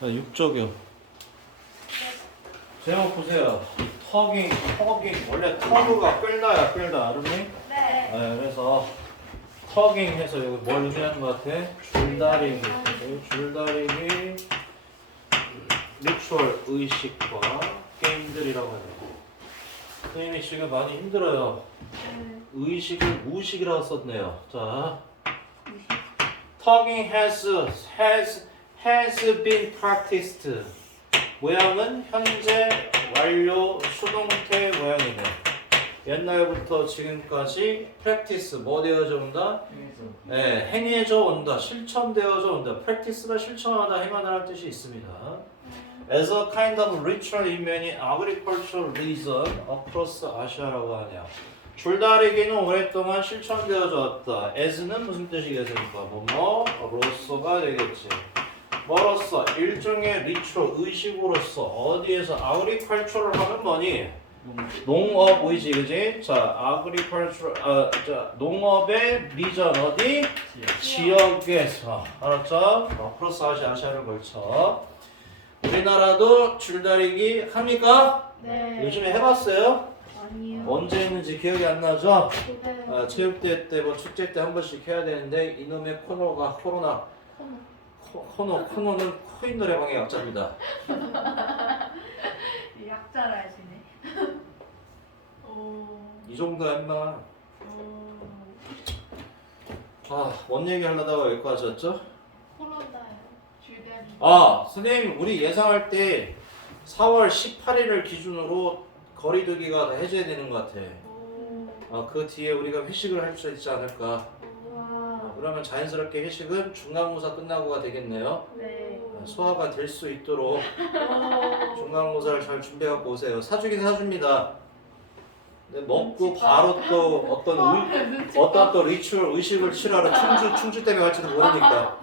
자, 6쪽이요. 제목 보세요. 턱이, 턱이, 원래 턱가 끌다야, 끌다. 알았니? 네. 네, 그래서 터깅 해서 여기 뭘 의미하는 것 같아? 줄다리기. 줄다리기, 리추얼 의식과 게임들이라고 해요. 선생님이 지금 많이 힘들어요. 의식을 무의식이라고 썼네요. 자, talking has has has been practiced. 모양은 현재 완료 수동태 모양이네. 옛날부터 지금까지 practice 뭐 되어져 온다? 네, 행해져 온다, 실천되어져 온다. practice가 실천하다, 행하다라는 뜻이 있습니다. As a kind of ritual in many agricultural regions across Asia라고 하네요. 줄다리기는 오랫동안 실천되어졌다. as는 무슨 뜻이겠습니까? 뭐뭐 로서가 되겠지. 뭐로서 일종의 리추얼 의식으로서 어디에서 agricultural 하면 뭐니? 농업이지, 그지? 자, agricultural, 아, 자, 농업의 리전 어디? 지역 에서 알았죠? 크로스 아시아 아시아를 걸쳐 우리나라도 줄다리기 합니까? 네. 요즘에 해봤어요? 아니요. 언제 했는지 기억이 안 나죠? 네. 아, 체육대회 때 뭐 축제 때 한 번씩 해야 되는데 이놈의 코너가 코로나 코, 코너 코너는 코인 노래방의 약자입니다. 약자라 하시네. 오. 이 정도야 임마. 오. 아, 뭔 얘기 하려다가 여기까지 왔죠? 코로나요. 줄다리. 아, 선생님 우리 예상할 때 4월 18일을 기준으로 거리두기가 다 해제되는 것 같아. 오. 아, 그 뒤에 우리가 회식을 할 수 있지 않을까? 와. 그러면 자연스럽게 회식은 중간고사 끝나고가 되겠네요. 네. 아, 소화가 될 수 있도록 오. 중간고사를 잘 준비해갖고 오세요. 사주긴 사줍니다. 근데 먹고 바로 또 어떤 의, 어떤 또 리추얼 의식을 치러하러 충주 충주 때문에 갈지도 모르니까.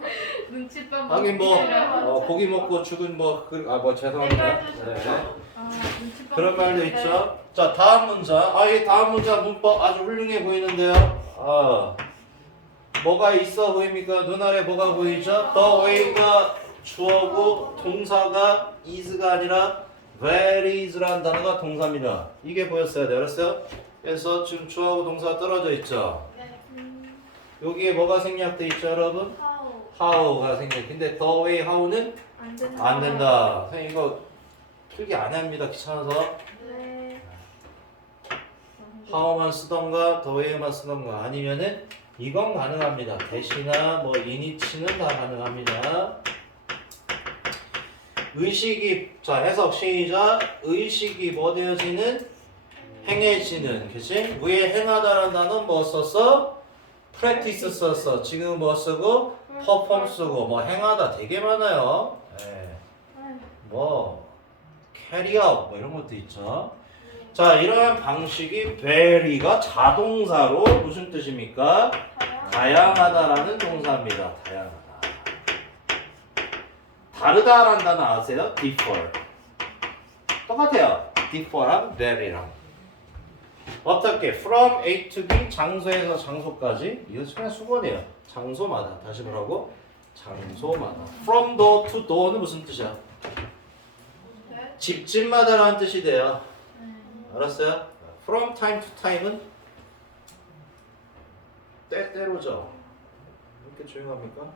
눈치밥. 하긴 뭐 어, 고기 먹고 죽은 뭐그아뭐 죄송합니다. 네. 아, 눈치밥. 그런 말도. 있죠. 자 다음 문자. 아이 다음 문자 문법 아주 훌륭해 보이는데요. 아 뭐가 있어 보입니까? 눈 아래 뭐가 보이죠? The way가 주어고 동사가 is가 아니라 very is라는 단어가 동사입니다. 이게 보였어야 돼. 알았어요? 그래서 지금 주어하고 동사가 떨어져 있죠. 네. 음. 여기에 뭐가 생략돼 있죠, 여러분? how가 생략. 근데 the way how는 안 된다. 안 된다. 선생님 이거 필기 안 합니다. 귀찮아서. 네. how만 쓰던가 the way만 쓰던가 아니면은 이건 가능합니다. 대시나 뭐 이니치는 다 가능합니다. 의식이 자 해석 시작 의식이 뭐 되어지는 행해지는 그치? 위에 행하다라는 단어 뭐 썼어? practice 썼어. 지금 뭐 쓰고 perform 쓰고 뭐 행하다 되게 많아요. 예. 뭐 carry out 뭐 이런 것도 있죠. 자 이러한 방식이 very가 자동사로 무슨 뜻입니까? 다양하다라는 동사입니다. 다양하다. 다르다라는 단어 아세요? differ. 똑같아요. differ랑 very랑. 어떻게? from A to B 장소에서 장소까지 이거 그냥 수건이에요. 장소마다 다시 뭐라고? 장소마다. from door to door는 무슨 뜻이야? 네. 집집마다라는 뜻이 돼요. 음. 알았어요? From time to time은 때때로죠. 이렇게 조용합니까?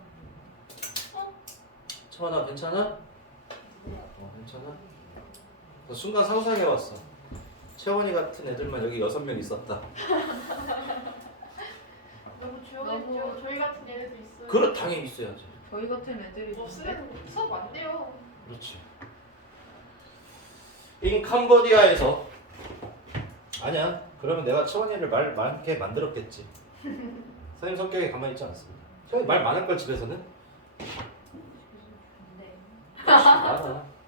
청아나 괜찮아? 어 괜찮아? 나 순간 상상해봤어. 채원이 같은 애들만 여기 여섯 명 있었다. 너무 조용했죠. 저희 같은 애들도 있어요. 그렇 당연히 있어야지. 저희 같은 애들이 없으면 수업 안 돼요. 그렇지. 인 캄보디아에서 아니야. 그러면 내가 채원이를 말 많게 만들었겠지. 선생님 성격에 가만히 있지 않습니다. 채원이 말 많을 걸 집에서는. 네.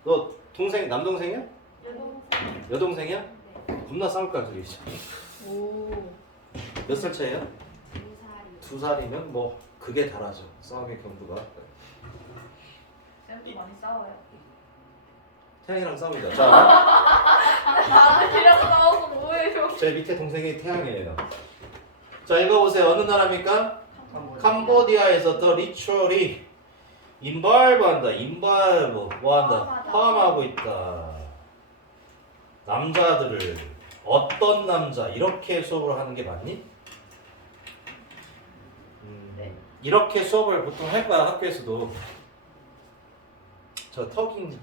너 동생 남동생이야? 여동생. 여동생이야? 겁나 싸울 거야 둘이. 오. 몇 살 차이야? 두 살이. 두 살이면 뭐 그게 다르죠. 싸움의 경도가. 쌤도 많이 싸워요. 태양이랑 싸웁니다. 자, 나랑이랑 싸워서 뭐해요? 제 밑에 동생이 태양이에요. 자, 이거 보세요. 어느 나라입니까? 캄보디아에서 더 리추얼이 인발브한다. 인발브 뭐한다? 포함하다. 포함하고 있다. 남자들을 어떤 남자 이렇게 수업을 하는 게 맞니? 음, 네. 이렇게 수업을 보통 할 거야 학교에서도. 저 터킹.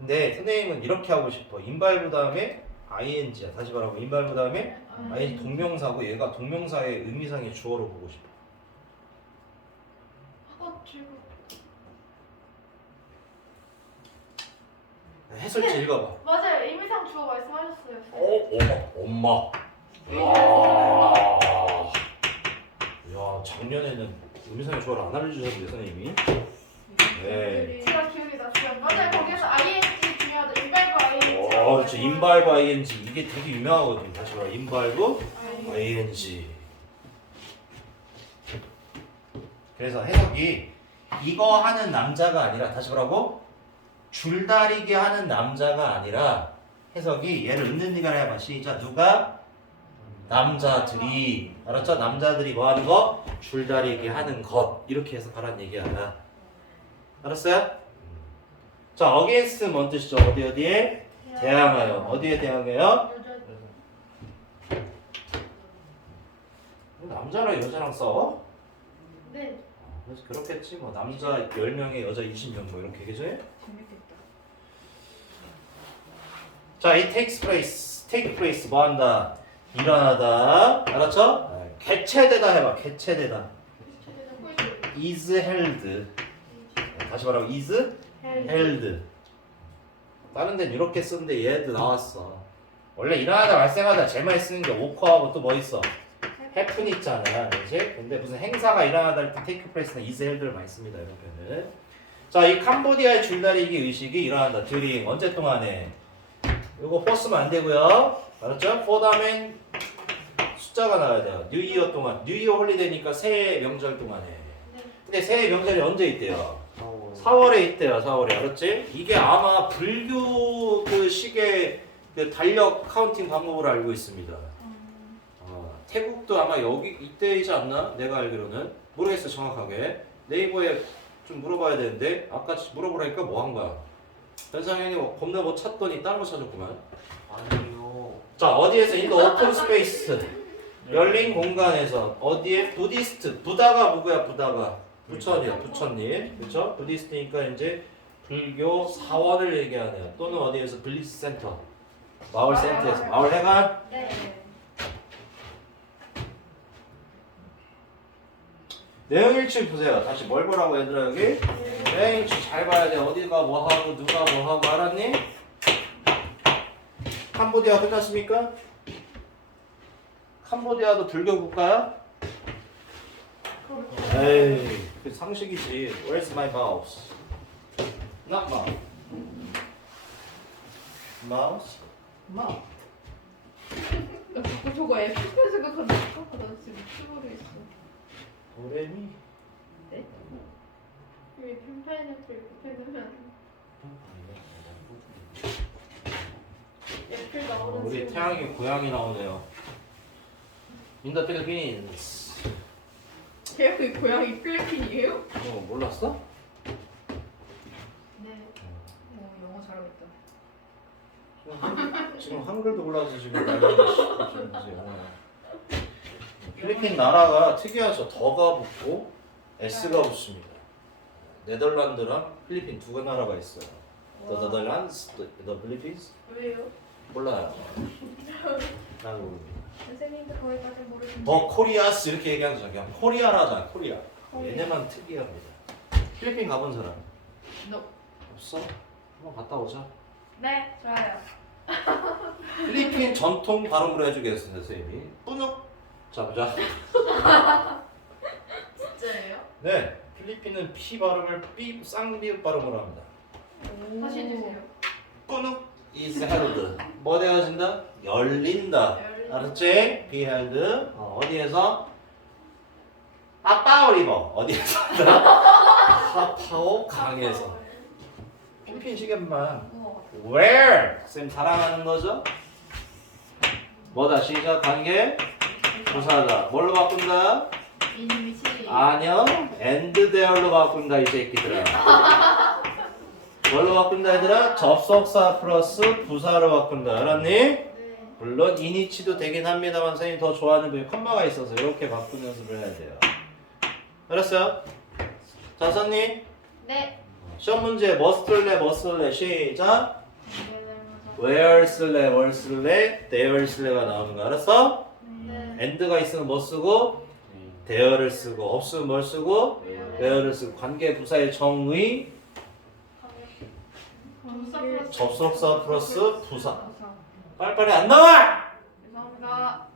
근데 선생님은 이렇게 하고 싶어. 인발브 다음에 ing야. 다시 말하고 인발브 다음에 ing 동명사고 얘가 동명사의 의미상의 주어로 보고 싶어. 어 지금 해설지 읽어봐. 맞아요 의미상 주어 말씀하셨어요. 어, 엄마, 엄마. 와. 야, 작년에는 의미상의 주어를 안 알려주셨는데 선생님이. 네. 제가 기억이 났어요. 거기서 ing 중요하다. 인발브 ing. 어, 그렇죠. 인발브 ing 이게 되게 유명하거든요. 다시 말해, 인발브 ing. 그래서 해석이 이거 하는 남자가 아니라 다시 뭐라고? 줄다리기 하는 남자가 아니라 해석이 얘를 있는 니가 해봐 시작 누가 남자들이 알았죠? 남자들이 뭐 하는 거? 줄다리기 하는 것 이렇게 해석하라는 얘기야 알았어요? 자 against 뭔 뜻이죠? 어디 어디에? 대항하여 어디에 대항해요? 남자랑 여자랑 싸워? 네. 그래서 그렇겠지 뭐 남자 10명에 여자 20명 뭐 이렇게 그죠? 재밌겠다. 자, 이 takes place, take place 뭐 한다? 일어나다. 알았죠? 네. 개체되다 해봐. 개체되다. is held. 다시 말하고 is held. 다른 데는 이렇게 쓰는데 얘도 나왔어. 원래 일어나다 발생하다 제일 많이 쓰는 게 오커하고 또 뭐 있어? happen 있잖아. 그지? 근데 무슨 행사가 일어나다 할때 take place나 is held를 많이 씁니다. 이런 표현을. 자, 이 캄보디아의 줄다리기 의식이 일어난다. during 언제 동안에? 이거 포 쓰면 안 되고요. 알았죠? 포 다음엔 숫자가 나와야 돼요. 뉴 이어 동안. 뉴 이어 홀리데이니까 새해 명절 동안에. 근데 새해 명절이 언제 있대요? 4월에 있대요. 4월에. 알았지? 이게 아마 불교 그 식의 그 달력 카운팅 방법으로 알고 있습니다. 어, 태국도 아마 여기 이때이지 않나? 내가 알기로는 모르겠어 정확하게. 네이버에 좀 물어봐야 되는데 아까 물어보라니까 뭐 한 거야? 현상현이 겁나 뭐 찾더니 다른 거 찾았구만. 아니요. 자 어디에서 인도 오픈 스페이스 열린 공간에서 어디에 부디스트 부다가 누구야 부다가 부처님이야 부처님. 그렇죠 부디스트니까 이제 불교 사원을 얘기하네요 또는 어디에서 블리스 센터 마을 센터에서 마을. 회관. 네. 내용 일치 보세요. 다시 뭘 보라고 얘들아 여기? 내용 일치 잘 봐야 돼. 어디가 뭐 하고 누가 뭐 하고 알았니? 캄보디아 끝났습니까? 캄보디아도 불교 국가야? 에이, 그 상식이지. Where's my mouse? Not mouse. Mouse? 마. 나 자꾸 저거 F10 생각하는데 아까 나 지금 미쳐버려 있어. 도레미? 여기 펜파인애플 펜은 애플 나오는 우리 태양이 고양이 나오네요. In the 걔의 고향이 필리핀이에요? 어, 몰랐어? 네. 오 영어 잘하고 있다. 지금 한글도 몰라서 지금 난리가 지금 영어야. 필리핀 나라가 특이하죠. 더가 붙고 S가 붙습니다. 네덜란드랑 필리핀 두 나라가 있어요. The Netherlands, the, the Philippines. 왜요? 몰라요. 거기까지. 더 코리아스 이렇게 얘기하는 거 그냥 코리아라잖아 코리아. 코리아. 얘네만 특이합니다. 필리핀 가본 사람 No. 없어? 한번 갔다 오자. 네 좋아요. 필리핀 전통 발음으로 해주겠습니다 선생님이. 뿌눅. 자 보자. 진짜예요? 네. 필리핀은 P 발음을 B 쌍비읍 발음으로 합니다. 오. 다시 해주세요. 뿌눅 is held. 뭐 되어진다? 열린다. 알았지? be held. 어, 어디에서? 아빠오 리버. 어디에서? 하파오 강에서. 필리핀 시계만. 우와. Where? 쌤 사랑하는 거죠? 뭐다 시작 관계 부사다 뭘로 바꾼다? 아니요. and there로 바꾼다 이 새끼들아. 뭘로 바꾼다 얘들아? 접속사 플러스 부사로 바꾼다. 알았니? 네. 물론 이니치도 되긴 합니다만 선생님 더 좋아하는 부분에 컴마가 있어서 이렇게 바꾸는 연습을 해야 돼요. 알았어요? 자, 선님. 네. 시험 문제 뭐 쓸래 뭐 쓸래 시작. 네. where 쓸래 뭘 쓸래 there 쓸래가 나오는 거 알았어? 네. and가 있으면 뭐 쓰고 there를 쓰고 없으면 뭘 쓰고 where를 쓰고 관계 부사의 정의 접속사 플러스 부사. 빨리빨리 안 나와! 죄송합니다.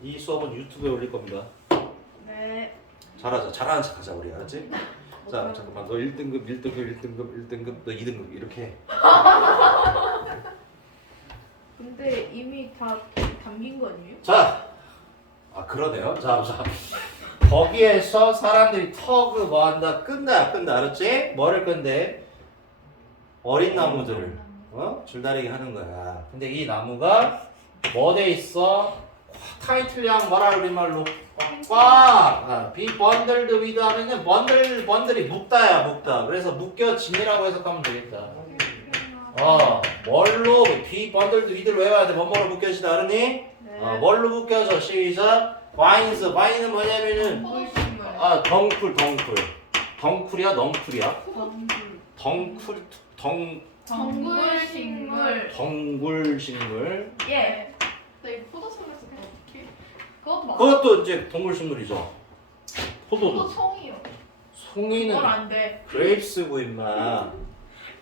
이 수업은 유튜브에 올릴 겁니다. 네. 잘하자. 잘하는 척 하자 우리 알았지? 자 잠깐만 너 1등급 1등급 1등급 1등급 너 2등급 이렇게 해. 근데 이미 다 담긴 거 아니에요? 자, 아 그러네요. 자, 자. 거기에서 사람들이 터그 뭐 한다 끈다 끈다 알았지? 뭐를 끈대? 어린 나무들을 어? 줄다리기 하는 거야. 근데 이 나무가 뭐돼 있어? 타이틀량 뭐라 우리말로 꽉! 아, 비 번들드 위드 하면은 번들 번들이 묶다야 묶다. 그래서 묶여짐이라고 해석하면 되겠다. 어, 뭘로 비 번들드 위드를 외워야 돼. 뭐뭐로 묶여지다 알았니? 네. 어, 뭘로 묶여져? 시작. 바인스. 바인은 뭐냐면은. 아 덩쿨 덩쿨. 덩쿨이야 넝쿨이야? 덩쿨 덩 정글식물. 덩굴식물. 예. 나 이거 포도송에서 어떻게? 그것도 맞아. 그것도 이제 동물식물이죠. 포도도. 포도송이요. 송이는 그건 안 돼. 그레이프스고 임마.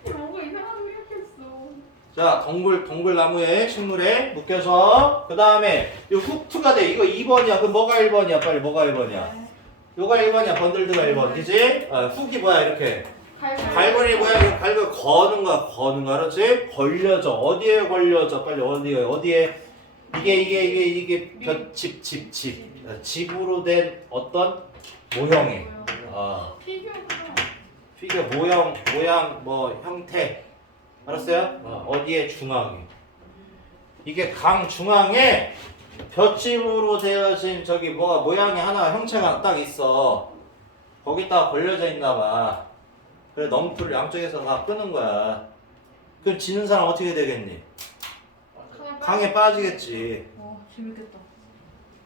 뭔가 이상한 거 생각했어. 자, 덩굴 덩굴 나무에 식물에 묶여서 그 다음에 이 후트가 돼. 이거 2번이야. 그럼 뭐가 1번이야? 빨리 뭐가 1번이야? 요가 1번이야. 번들드가 1번. 그지? 아, 훅이 뭐야? 이렇게. 뭐야? 이거 갈고 거는 거야. 거는 거 알았지? 걸려져. 어디에 걸려져? 빨리 어디에 어디에 이게 이게 이게 이게 볕집 집 집. 아, 집으로 된 어떤 모형이. 아, 피규어구나. 피규어 모형 모양 뭐 형태. 알았어요? 어, 어디에 중앙에. 이게 강 중앙에 볏집으로 되어진 저기 뭐가 모양이 하나 형체가 딱 있어. 거기다가 걸려져 있나 봐. 그래 넝쿨 양쪽에서 다 끄는 거야. 그럼 지는 사람 어떻게 되겠니? 강에 빠지겠지. 어 재밌겠다.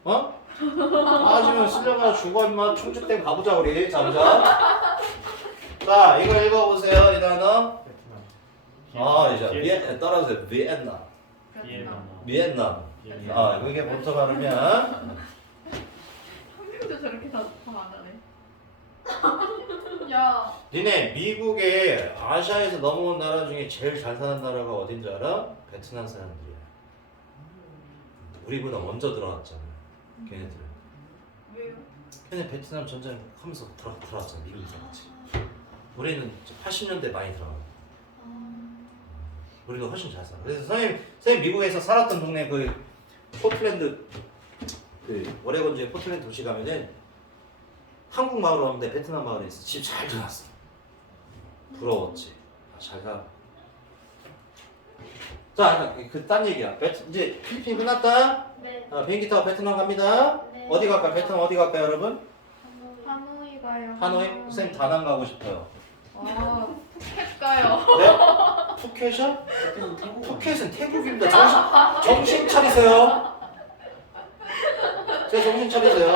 어? 빠지면 쓸려가 죽어 임마 충주댐 가보자 우리 잠자. 자 이거 읽어보세요 이 단어. 아 이제 비에 따라서 비엔남. 비엔남. 아 그게 뭔 말이면 한 명도 저렇게 다안 하네. 야. 니네 미국에 아시아에서 넘어온 나라 중에 제일 잘 사는 나라가 어딘 줄 알아? 베트남 사람들이야. 우리보다 먼저 들어왔잖아. 걔네들은. 왜요? 걔네 베트남 전쟁 하면서 들어, 들어왔잖아. 미국에서 같이. 우리는 80년대 많이 들어가. 우리도 훨씬 잘 살아. 그래서 선생님, 선생님 미국에서 살았던 동네 그 포틀랜드 그 오레곤주의 포틀랜드 도시 가면은 한국 마을 없는데 베트남 마을에 있어. 집잘 지어놨어. 부러웠지. 아, 잘 가. 자, 그 딴 얘기야. 베트, 이제 필리핀 끝났다. 네. 아, 비행기 타고 베트남 갑니다. 네. 어디 갈까? 베트남 어디 갈까요, 여러분? 하노이 가요. 하노이? 선생님 다낭 가고 싶어요. 아 푸켓 가요. 네? 푸켓이요? 푸켓은 태국입니다. 정신, 정신 차리세요. 제 정신 차리세요.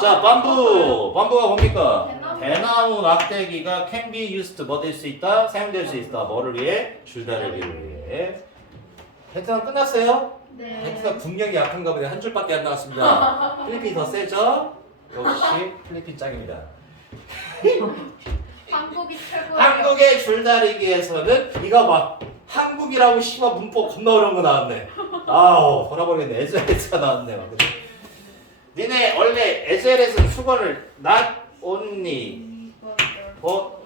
자, 밤부. 밤부가 뭡니까? 대나무. 막대기가 can be used 뭐 될 수 있다? 사용될 수 있다. 뭐를 위해? 줄다리기를 위해. 베트남 끝났어요? 네. 베트남 국력이 약한가 보네. 한 줄밖에 안 나왔습니다. 필리핀 더 세죠? 역시 필리핀 짱입니다. 한국이 최고예요. 한국의 줄다리기에서는 이거 봐. 한국이라고 씨발 문법 겁나 어려운 거 나왔네. 아우 돌아버리겠네. 에즈엘에스가 나왔네. 막. 니네 원래 에즈엘에서는 수건을 not only. 어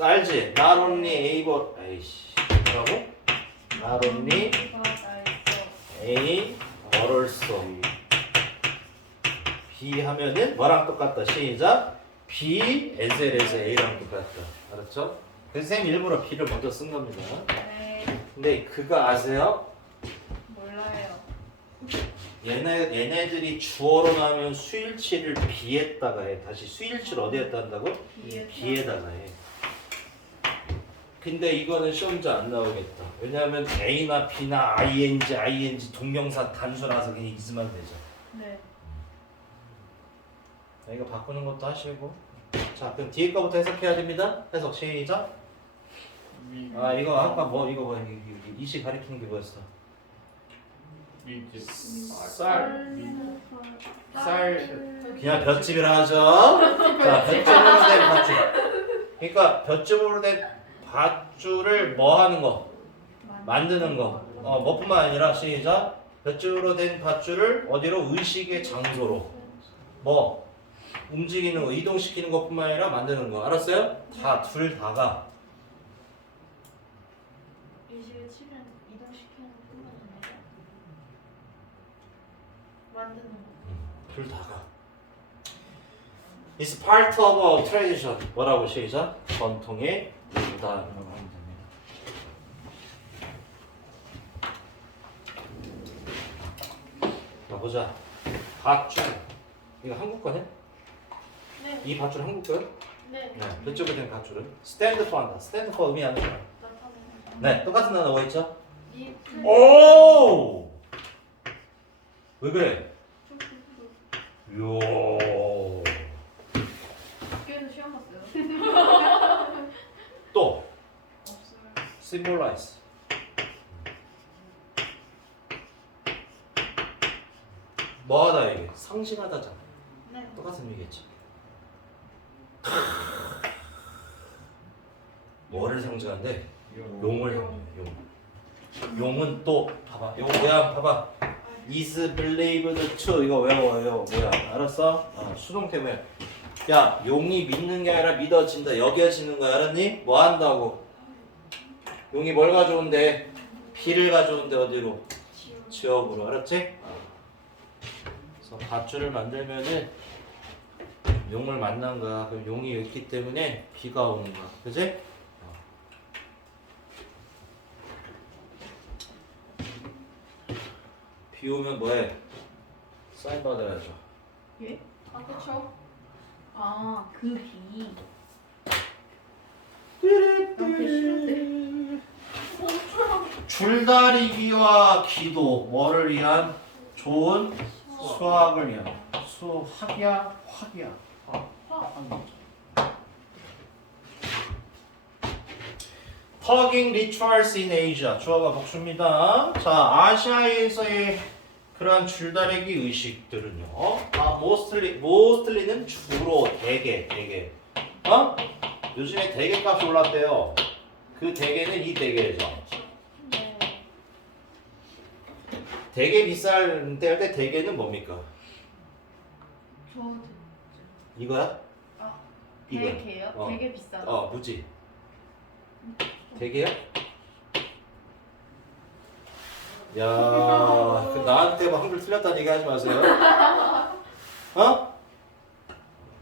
알지? not only able 에이씨 뭐라고? not only. A but also B 하면은 뭐랑 똑같다 시작 B 에즈엘에서 A랑 똑같다 알았죠? 선생님 일부러 B를 먼저 쓴 겁니다 네 근데 그거 아세요? 몰라요. 얘네 얘네들이 주어로 나오면 수일치를 비에다가 해. 다시 수일치를 어디에다 한다고? 비에다가 해. 근데 이거는 시험 문제 안 나오겠다. 왜냐하면 A나 B나 ing, ing 동명사 단수라서 그냥 있으면 되죠. 네. 자, 이거 바꾸는 것도 하시고. 자, 그럼 뒤에 거부터 해석해야 됩니다. 해석 시작. 아, 이거 아까 뭐 이거 뭐 이시 가리키는 게 뭐였어? 쌀. 쌀. 그냥 볏집이라 하죠. 자, 볏집으로 된 밧줄. 그러니까 볏집으로 된 밧줄을 뭐 하는 거? 만드는 거. 어, 뭐뿐만 아니라 시작. 볏집으로 된 밧줄을 어디로? 의식의 장소로. 뭐? 움직이는 거, 이동시키는 것뿐만 아니라 만드는 거. 알았어요? 다, 둘 다가. 이동시키는 것뿐만 아니라 만드는 거. 둘 다가. It's part of a tradition. 뭐라고 시작? 전통의 됩니다. 자 보자. 밧줄. 이거 한국 거네? 네. 이 밧줄 한국 거요? 네. 네. 그쪽에 된 밧줄은 스탠드 포한다. 스탠드 포 의미하는 거야. 나타내는 네. 똑같은 단어 뭐 있죠? 이 오! 왜 그래? 요. 학교에서 시험 봤어요. 또 없어요. symbolize. 뭐하다 이게 상징하다잖아. 네. 똑같은 의미겠지. 뭐를 상징한데? 용을 상징해. 용. 용은 또 봐봐. 용 뭐야? 봐봐. Is believed to 이거 외워 외워 뭐야? 알았어? 어, 수동태면 야 용이 믿는 게 아니라 믿어진다 여겨지는 거야 알았니? 뭐 한다고? 용이 뭘 가져온대? 비를 가져온대 어디로? 지역으로 알았지? 그래서 밧줄을 만들면은 용을 만난 거야. 그럼 용이 있기 때문에 비가 오는 거야. 그지? 어. 비 오면 뭐해? 사인 받아야죠. 예? 아 그쵸. 아, 그 비. 줄다리기와 기도 뭐를 위한 좋은 수학을 위한 수학이야 학이야 Hugging rituals in Asia 주어가 복수입니다. 자 아시아에서의 그러한 줄다리기 의식들은요. 아 mostly mostly는 주로 대개 대개 어? 요즘에 대게 값이 올랐대요. 그 대게는 이. 네. 되게 비쌀 때 할 때 대게는 뭡니까? 저 이거야? 이거. 되게요? 어. 되게 비싸. 어, 무지. 대게야? 야, 그 나한테 뭐 한글 틀렸다는 얘기 하지 마세요. 어?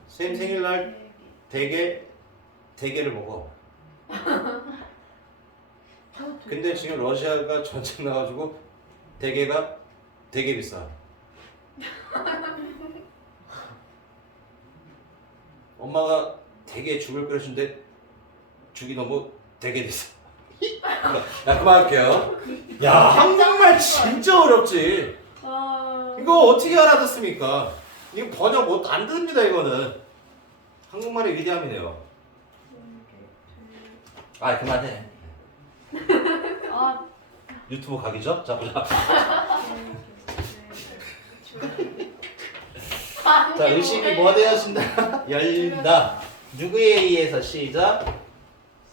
쌤 생일날 대게 대게를 먹어. 근데 지금 러시아가 전쟁 나가지고 대게가 되게 비싸. 엄마가 되게 죽을 끓여준데 죽이 너무 되게 비싸. 야 그만할게요. 야 한국말 진짜 어렵지. 아. 이거 어떻게 알아듣습니까? 이거 번역 못 안 됩니다 이거는. 한국말의 위대함이네요. 아 그만해. 아. 유튜브 각이죠? 자 보자. 자 의식이 뭐 되어진다? 열린다. 누구에 의해서 시작?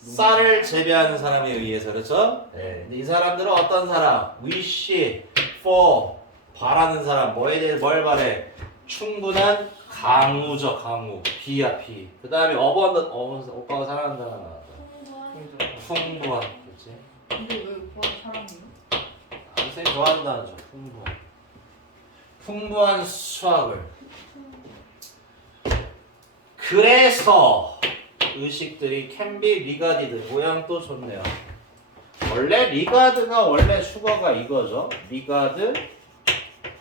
쌀을 재배하는 사람에 의해서 그렇죠? 네. 근데 이 사람들은 어떤 사람? wish for 바라는 사람 뭐에 대해 뭘 바래? 충분한 강우죠 강우 비야 비. 그 다음에 abundant 어, 오빠가 사랑한다. 풍부한 그렇지? 이거 왜 구하는 사람이에요? 선생님 좋아한다는 점 풍부한 풍부한 수학을 그래서 의식들이 can be regarded 모양도 좋네요 원래 regard가 원래 수거가 이거죠 regard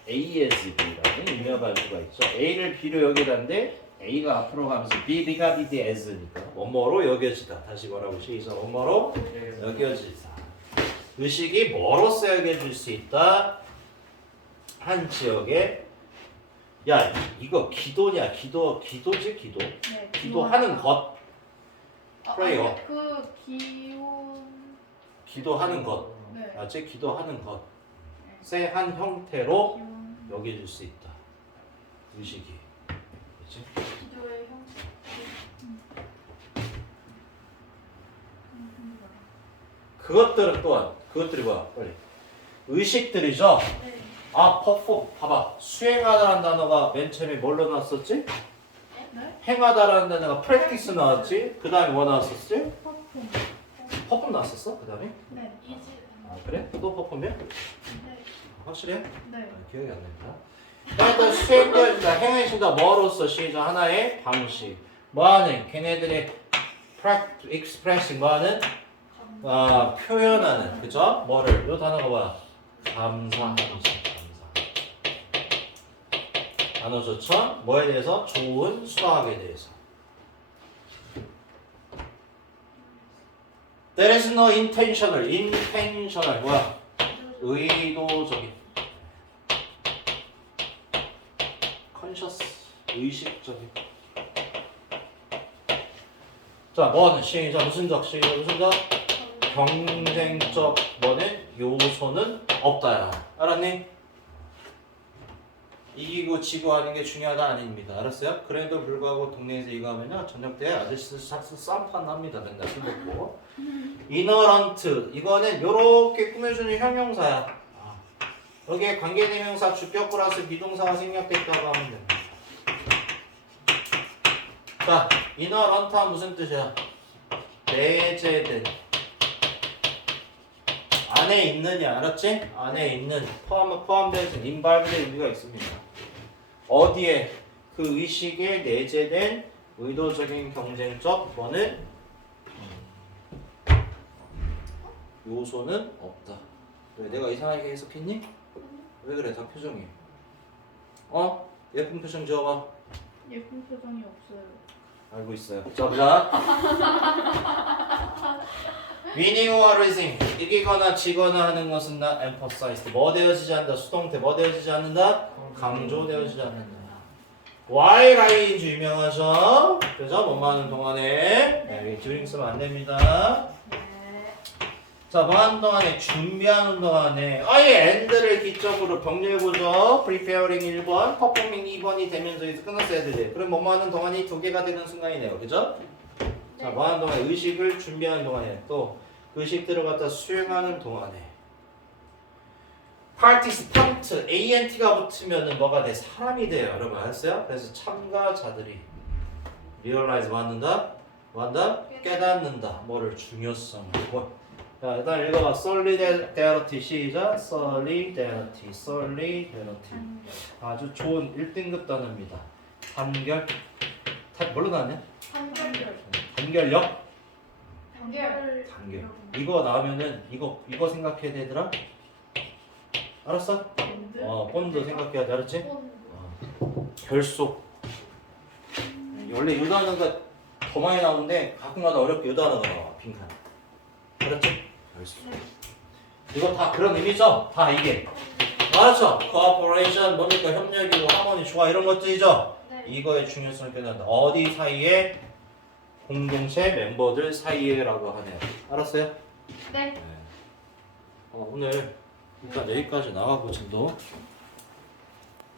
A as B라는 의미가 수가 있죠. A를 B로 여기다는데 A가 앞으로 가면서 B, B가 B, D as니까 원모로 여겨지다. 다시 뭐라고 시작 원모로 여겨지다. 의식이 뭐로써 여겨질 수 있다? 한 지역에 야 이거 기도냐 기도 기도지 기도 네. 기도하는 것 아, prayer. 아니, 그 기온. 기도하는 것 네. 맞지 기도하는 것의 한 형태로 기온. 여겨질 수 있다 의식이 그렇지 기도의 형식. 그것들은 또한 그것들이 뭐야 빨리 의식들이죠 네. 아 퍼폼 봐봐 수행하다라는 단어가 맨 처음에 뭘로 나왔었지 네? 행하다라는 단어가 practice 나왔지 그 다음에 뭐 나왔었지 퍼폼. 퍼폼 나왔었어 그 다음에 네. 이지. 아 그래 또 퍼폼이야 네. 확실해 네. 아, 기억이 안 난다. 일단 수행되어진다. 행해진다. 뭐로서 시작 하나의 방식. 뭐하는 걔네들의 pract- expressing 뭐하는 아, 표현하는 그죠? 뭐를 요 단어가 뭐야? 감사하는 감사. 좋죠? 뭐에 대해서? 좋은 수학에 대해서. There is no intentional, intentional 뭐야? 의도적인 컨셔스 의식적인 자 뭐는 시작 무슨 적 시작 무슨 적 경쟁적 뭐는 요소는 없다야 알았니? 이기고 지고 하는 게 중요하다 아닙니다. 알았어요? 그래도 불구하고 동네에서 이거 하면요 저녁 때 아저씨 싹스 쌈판 납니다. 맨날 술 먹고. 이너런트. 이거는 요렇게 꾸며주는 형용사야. 아, 여기에 관계대명사 주격 플러스 비동사가 생략됐다고 하면 됩니다. 자 이너런트は무슨 뜻이야? 내재된 안에 있느냐 알았지? 안에 있는 포함, 있는 인발브의 의미가 있습니다 어디에 그 의식에 내재된 의도적인 경쟁적 뭐는 요소는 없다. 왜 내가 이상하게 해석했니? 왜 그래? 다 표정이. 어? 예쁜 표정 지어봐. 예쁜 표정이 없어요. 알고 있어요. 자 보자. Reason 이기거나 지거나 하는 것은 not emphasized. 뭐 되어지지 않는다. 수동태 뭐 되어지지 않는다. 강조되어지지 않는다. While ing 유명하죠. 그죠? 뭐 하는 동안에 네, during 쓰면 안 됩니다. 네. 자, 뭐 하는 동안에 준비하는 동안에 아예 end를 기점으로 병렬 구조 preparing 1번, performing 2번이 되면서 이제 끝났어야 되지. 그럼 뭐 하는 동안이 두 개가 되는 순간이네요. 그죠? 자, 뭐 하는 동안에 의식을 준비하는 동안에 또 의식들을 갖다 수행하는 동안에 participant, ant가 붙으면은 뭐가 돼? 사람이 돼요. 여러분 알았어요? 그래서 참가자들이 한다? 뭐 한다? 깨닫는다. 뭐를 중요성을. 뭐. 자, 일단 읽어봐. solidarity 시작. solidarity, solidarity. 아주 좋은 1등급 단어입니다. 단결. 다 뭘로 나왔냐? 한결. 단결력. 단결. 단결. 이거 나오면은 이거 이거 생각해야 되더라. 알았어? 어, 본드 생각해야 돼. 알았지? 어, 결속. 원래 요 단어가 더 많이 나오는데 가끔가다 어렵게 요 단어가 나와. 빈칸. 알았지? 결속. 이거 다 그런 의미죠? 다 이게. 알았죠? cooperation 뭐니까 협력이고 하모니 좋아 이런 것들이죠? 네. 이거의 중요성을 깨닫는다. 어디 사이에? 공동체 멤버들 사이에라고 하네요. 알았어요? 네. 어, 오늘 일단 여기까지 나가고 지금도